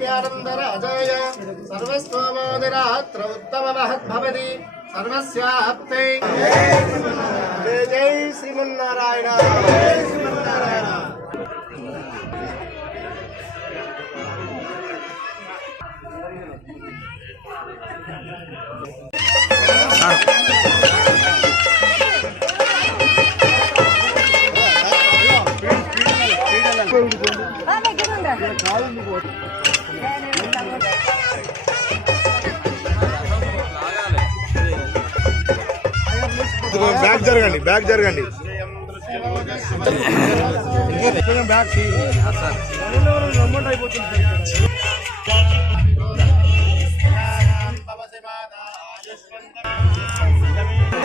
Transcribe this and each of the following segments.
प्यारंदराजाय सर्वस्वमोदिरात्र उत्तम महद्भवति सर्वस्याप्तै जय जय श्रीमन्नारायण जय श्रीमन्नारायण। బ్యాక్ జరగండి, బ్యాక్ జరగండి.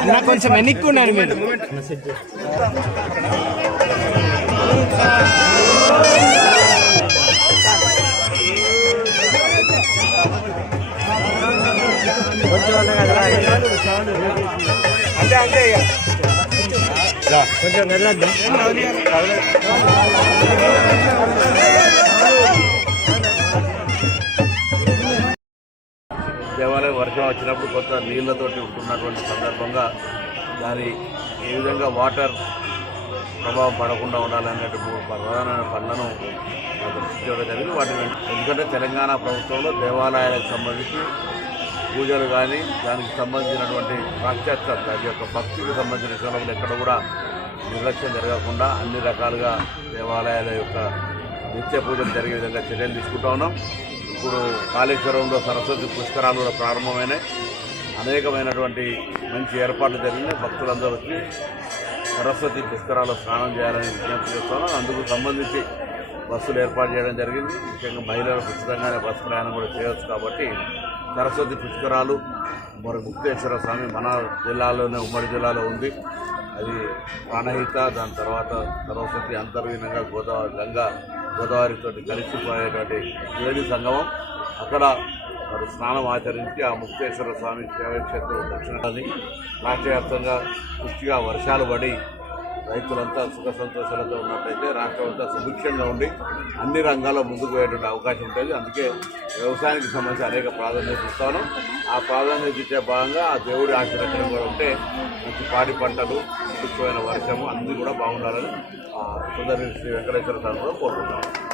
నాకు కొంచెం వెనక్కి ఉండాలి మీరు. అంతే అంతే కొంచెం వెళ్ళద్దాం. దేవాలయం వర్షం వచ్చినప్పుడు కొంత నీళ్లతోటి ఉంటున్నటువంటి సందర్భంగా దాని ఏ విధంగా వాటర్ ప్రభావం పడకుండా ఉండాలనేటువంటి ప్రధానమైన పనులను దృష్టి చేయడం జరిగింది. వాటిని ఎందుకంటే తెలంగాణ ప్రభుత్వంలో దేవాలయాలకు సంబంధించి పూజలు కానీ దానికి సంబంధించినటువంటి పాశ్చాత్య దాని యొక్క భక్తికి సంబంధించిన విషయంలో ఎక్కడ కూడా నిర్లక్ష్యం జరగకుండా అన్ని రకాలుగా దేవాలయాల యొక్క నిత్య పూజలు జరిగే విధంగా చర్యలు తీసుకుంటా ఉన్నాం. ఇప్పుడు కాళేశ్వరంలో సరస్వతి పుష్కరాలు కూడా ప్రారంభమైనాయి. అనేకమైనటువంటి మంచి ఏర్పాట్లు జరిగినాయి. భక్తులందరూ వచ్చి సరస్వతి పుష్కరాల్లో స్నానం చేయాలని విజ్ఞప్తి చేస్తున్నాం. అందుకు సంబంధించి బస్సులు ఏర్పాటు చేయడం జరిగింది. ముఖ్యంగా మహిళలు ఉచితంగానే బస్సు ప్రయాణం కూడా చేయవచ్చు. కాబట్టి సరస్వతి పుష్కరాలు మరి ముక్తేశ్వర స్వామి మన జిల్లాలోనే ఉమ్మడి జిల్లాలో ఉంది. అది ప్రాణహిత, దాని తర్వాత సరస్వతి అంతర్లీనంగా గోదావరితో కలిసిపోయేటువంటి త్రివేణి సంగమం. అక్కడ మరి స్నానం ఆచరించి ఆ ముక్తేశ్వర స్వామి శివక్షేత్రం దక్షిణాన్ని రాష్ట్ర వ్యాప్తంగా పుష్టిగా వర్షాలు పడి రైతులంతా సుఖ సంతోషాలతో ఉన్నట్టయితే రాష్ట్రం అంతా సుభిక్షంగా ఉండి అన్ని రంగాల్లో ముందుకు పోయేటువంటి అవకాశం ఉంటుంది. అందుకే వ్యవసాయానికి సంబంధించి అనేక ప్రాధాన్యత ఇస్తాను. ఆ ప్రాధాన్యత ఇచ్చే భాగంగా ఆ దేవుడి ఆశీర్వచనం కూడా ఉంటే మంచి పాడి పంటలు, సుభిక్షమైన వర్షము అన్నీ కూడా బాగుండాలని సుందరి శ్రీ వెంకటేశ్వర స్వామిలో కోరుకుంటాను.